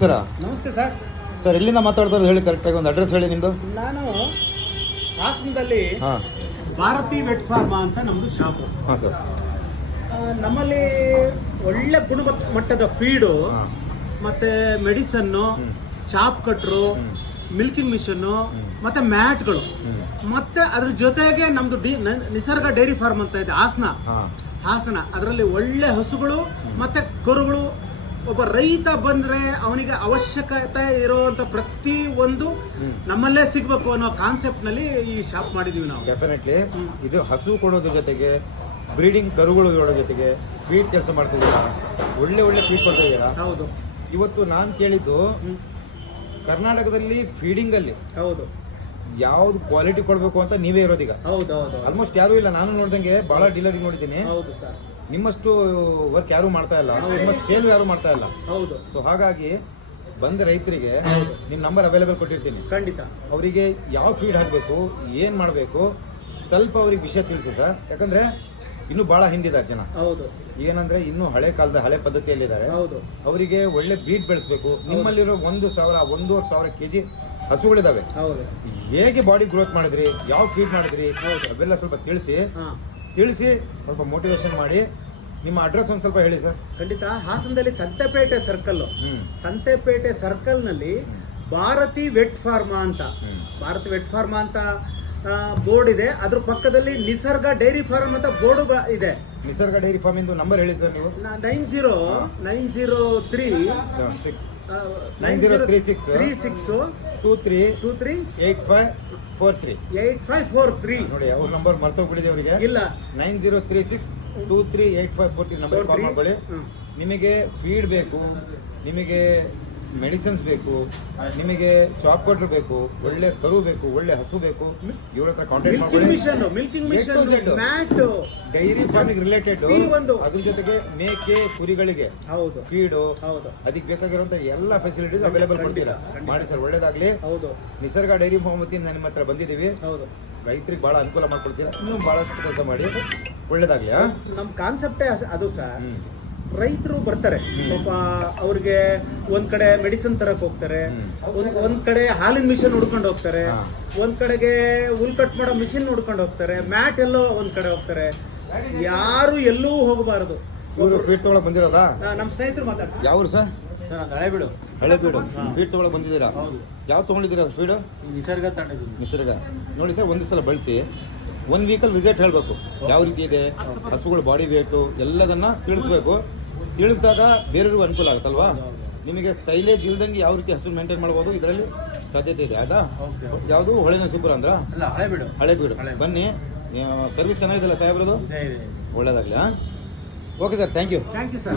ಸರ ನಮಸ್ತೆ sir. Sir ಎಲ್ಲಿಂದ ಮಾತಾಡ್ತಾರೆ ಹೇಳಿ ಕರೆಕ್ಟಾಗಿ ಒಂದು ಅಡ್ರೆಸ್ ಹೇಳಿ ನಿಮ್ಮದು ನಾನು ಹಾಸನದಲ್ಲಿ ಹಾಂ. ಭಾರತಿ ವೆಟ್ ಫಾರ್ಮಾ ಅಂತ ನಮ್ಮದು ಶಾಪು. ಹಾಂ ಸರ್. ನಮ್ಮಲ್ಲಿ ಒಳ್ಳೆ ಗುಣಮಟ್ಟದ ಮಟ್ಟದ ಫೀಡು ಹಾಂ. ಮತ್ತೆ ಮೆಡಿಸನ್ನು ಚಾಪ್ ಕಟ್ರು ಮಿಲ್ಕಿಂಗ್ ಮಿಷನ್ನು. ಮತ್ತೆ ಮ್ಯಾಟ್ಗಳು ಹ್ಞೂ ಮತ್ತೆ ಅದ್ರ ಜೊತೆಗೆ ನಮ್ದು ಡಿ ನ- ನಿಸರ್ಗ ಡೈರಿ ಫಾರ್ಮ್ ಅಂತ ಇದೆ ಹಾಸನ. ಹಾಂ. ಹಾಸನ. ಅದರಲ್ಲಿ ಒಳ್ಳೆ ಹಸುಗಳು ಮತ್ತೆ ಕರುಗಳು ಒಬ್ಬ ರೈತ ಬಂದ್ರೆ ಅವನಿಗೆ ಅವಶ್ಯಕತೆ ಇರುವಂತ ಪ್ರತಿ ಒಂದು ನಮ್ಮಲ್ಲೇ ಸಿಗ್ಬೇಕು ಅನ್ನೋ ಕಾನ್ಸೆಪ್ಟ್ನಲ್ಲಿ ಈ ಶಾಪ್ ಮಾಡಿದೀವಿ ನಾವು. ಡೆಫಿನೆಟ್ಲಿ ಇದು ಹಸು ಕೊಡೋದ್ರ ಜೊತೆಗೆ ಬ್ರೀಡಿಂಗ್ ಕರುಗಳು ಕೊಡೋ ಜೊತೆಗೆ ಫೀಡ್ ಕೆಲಸ ಮಾಡ್ತಿದ್ದೀರಾ? ಒಳ್ಳೆ ಒಳ್ಳೆ ಫೀಡ್ ಇದ್ದೀರಾ ಹೌದು. ಇವತ್ತು ನಾನು ಕೇಳಿದ್ದು ಕರ್ನಾಟಕದಲ್ಲಿ ಫೀಡಿಂಗ್ ಅಲ್ಲಿ ಹೌದು. ಯಾವ್ದು ಕ್ವಾಲಿಟಿ ಕೊಡಬೇಕು ಅಂತ ನೀವೇ ಇರೋದೀಗ. ಹೌದು ಹೌದು ಆಲ್ಮೋಸ್ಟ್ ಯಾರು ಇಲ್ಲ ನಾನು ನೋಡ್ದಂಗೆ ಬಹಳ ಡೀಲರ್ ನೋಡಿದ್ದೀನಿ. ಹೌದು ಸರ್ ನಿಮ್ಮಷ್ಟು ವರ್ಕ್ ಯಾರು ಮಾಡ್ತಾ ಇಲ್ಲ. ನಿಮ್ಮ ಸೇಲ್ ಯಾರು ಮಾಡ್ತಾ ಇಲ್ಲ. ಹೌದು. ಸೊ ಹಾಗಾಗಿ ಬಂದ ರೈತರಿಗೆ ನಿಮ್ಮ ನಂಬರ್ ಅವೈಲೇಬಲ್ ಕೊಟ್ಟಿರ್ತೀನಿ. ಖಂಡಿತ. ಅವರಿಗೆ ಯಾವ ಫೀಡ್ ಹಾಕಬೇಕು ಏನು ಮಾಡಬೇಕು ಸ್ವಲ್ಪ ಅವ್ರಿಗೆ ವಿಷಯ ತಿಳಿಸಿ ಸರ್. ಯಾಕಂದ್ರೆ ಇನ್ನು ಬಹಳ ಹಿಂದಿದ್ದಾರೆ ಜನ. ಹೌದು. ಏನಂದ್ರೆ ಇನ್ನು ಹಳೆ ಕಾಲದ ಹಳೆ ಪದ್ಧತಿಯಲ್ಲಿದ್ದಾರೆ. ಹೌದು. ಅವರಿಗೆ ಒಳ್ಳೆ ಬೀಟ್ ಬೆಳೆಸಬೇಕು. ನಿಮ್ಮಲ್ಲಿರೋ ಒಂದು ಸಾವಿರ ಒಂದೂವರೆ ಸಾವಿರ ಕೆಜಿ ಹಸುಗಳಿದಾವೆ. ಹೇಗೆ ಬಾಡಿ ಗ್ರೋತ್ ಮಾಡಿದ್ರಿ ಯಾವ ಫೀಡ್ ಮಾಡಿದ್ರಿ ಅವೆಲ್ಲ ಸ್ವಲ್ಪ ತಿಳಿಸಿ. ತಿಳಿಸಿ ಸ್ವಲ್ಪ ಮೋಟಿವೇಶನ್ ಮಾಡಿ ನಿಮ್ಮ ಅಡ್ರೆಸ್ ಒಂದು ಸ್ವಲ್ಪ ಹೇಳಿ ಸರ್ ಖಂಡಿತ ಹಾಸನದಲ್ಲಿ ಸಂತೆಪೇಟೆ ಸರ್ಕಲ್ ಸಂತೆಪೇಟೆ ಸರ್ಕಲ್ನಲ್ಲಿ ಭಾರತಿ ವೆಟ್ ಫಾರ್ಮಾ ಅಂತ. ಭಾರತಿ ವೆಟ್ ಫಾರ್ಮಾ ಅಂತ ಬೋರ್ಡ್ ಇದೆ. ಅದ್ರ ಪಕ್ಕದಲ್ಲಿ ನಿಸರ್ಗ ಡೈರಿ ಫಾರ್ಮ್ ಅಂತ ಬೋರ್ಡ್ ಇದೆ. ನಿಸರ್ಗ ಡೈರಿ ಫಾರ್ಮ್ ಇಂದು ನಂಬರ್ ಹೇಳಿ ಸರ್ ನೀವು. Nine zero nine zero three six nine 9036 three six two three two three eight five four three. Eight five four three. ನೋಡಿ ಅವ್ರ ನಂಬರ್ ಮರ್ತೋಗ್ಬಿಟ್ಟಿದೆ ಅವರಿಗೆ. ಇಲ್ಲ. Nine zero three six two three eight five four three number call ಮಾಡ್ಕೊಳ್ಳಿ. ನಿಮಗೆ feed ಬೇಕು ನಿಮಗೆ medicines ಬೇಕು ನಿಮಗೆ ಚಾಕ್ಲೇಟ್ ಬೇಕು ಒಳ್ಳೆ ಕರು ಬೇಕು ಒಳ್ಳೆ ಹಸು ಬೇಕು ಇವ್ರ ಹತ್ರ ಕಾಂಟ್ಯಾಕ್ಟ್ ಮಾಡ್ಕೊಳ್ಳಿ. ಡೈರಿ ಫಾರ್ಮಿಂಗ್ ರಿಲೇಟೆಡ್ ಅದ್ರ ಜೊತೆಗೆ ಮೇಕೆ ಕುರಿಗಳಿಗೆ ಹೌದು. ಫೀಡು ಹೌದು. ಅದಕ್ಕೆ ಬೇಕಾಗಿರುವಂತ ಎಲ್ಲ ಫೆಸಿಲಿಟೀಸ್ ಅವೈಲೇಬಲ್ ಕೊಡ್ತೀರಾ. ಮಾಡಿ ಸರ್ ಒಳ್ಳೇದಾಗ್ಲಿ. ಹೌದು. ನಿಸರ್ಗ ಡೈರಿ ಫಾರ್ಮ್ ವತಿಯಿಂದ ನಿಮ್ಮ ಹತ್ರ ಬಂದಿದ್ದೀವಿ. ಹೌದು. ರೈತರಿಗೆ ಬಹಳ ಅನುಕೂಲ ಮಾಡ್ಕೊಡ್ತೀರಾ? ಇನ್ನೂ ಬಹಳಷ್ಟು ಕೆಲಸ ಮಾಡಿ. ಒಳ್ಳೇದಾಗ್ಲಿ ನಮ್ಮ ನಮ್ ಕಾನ್ಸೆಪ್ಟೇ ಅದು ಸರ್ ರೈತರು ಬರ್ತಾರೆ. ಪಾಪ ಅವ್ರಿಗೆ ಒಂದ್ ಕಡೆ ಮೆಡಿಸಿನ್ ತರಕ್ ಹೋಗ್ತಾರೆ. ಒಂದ್ ಕಡೆ ಹಾಲಿನ ಮಿಷನ್ ಹುಡ್ಕೊಂಡು ಹೋಗ್ತಾರೆ. ಒಂದ್ ಕಡೆಗೆ ಹುಲ್ ಕಟ್ ಮಾಡೋ ಮಿಷಿನ್ ಹುಡ್ಕೊಂಡು ಹೋಗ್ತಾರೆ. ಮ್ಯಾಟ್ ಎಲ್ಲೋ ಒಂದ್ ಕಡೆ ಹೋಗ್ತಾರೆ. ಯಾರು ಎಲ್ಲೂ ಹೋಗಬಾರದು. ಇವರು ಫೀಟ್ ತಗೊಳಕ್ ಬಂದಿರೋದಾ? ನಮ್ಮ ನಮ್ ಸ್ನೇಹಿತರು ಮಾತಾಡ್ತಾರೆ. ಯಾವ್ರು ಸರ್? ಹಳೆಬಿಡು ಹಳೆ ಬೀಡು. ಫೀಡ್ ತಗೊಳಕ್ ಬಂದಿದ್ದೀರಾ? ಯಾವ ತಗೊಂಡಿದ್ದೀರಾ ಫೀಡು ನಿಸರ್ಗ ತಗೊಂಡಿದ್ದೀನಿ. ನಿಸರ್ಗ. ನೋಡಿ ಸರ್ ಒಂದು ಸಲ ಬಳಸಿ. ಒಂದು ವೀಕಲ್ ರಿಸಲ್ಟ್ ಹೇಳಬೇಕು. ಯಾವ ರೀತಿ ಇದೆ ಹಸುಗಳ ಬಾಡಿ ವೇಟು ಎಲ್ಲದನ್ನ ತಿಳಿಸ್ಬೇಕು. ತಿಳಿಸಿದಾಗ ಬೇರೆಯವ್ರಿಗೂ ಅನುಕೂಲ ಆಗುತ್ತಲ್ವಾ? ನಿಮಗೆ ಸೈಲೇಜ್ ಇಲ್ದಂಗೆ ಯಾವ ರೀತಿ ಹಸು ಮೇಂಟೈನ್ ಮಾಡ್ಬೋದು ಇದರಲ್ಲಿ ಸಾಧ್ಯತೆ ಇದೆ ಆಯ್ತಾ? ಯಾವುದು? ಹೊಳೆ ನರಸೀಪುರ ಅಂದ್ರ? ಹಳೆಬಿಡು ಹಳೆ ಬೀಡು. ಬನ್ನಿ. ಸರ್ವಿಸ್ ಚೆನ್ನಾಗಿದೆಯಲ್ಲ ಸಾಹೇಬ್ರದು? ಒಳ್ಳೇದಾಗಲಿ okay sir thank you thank you sir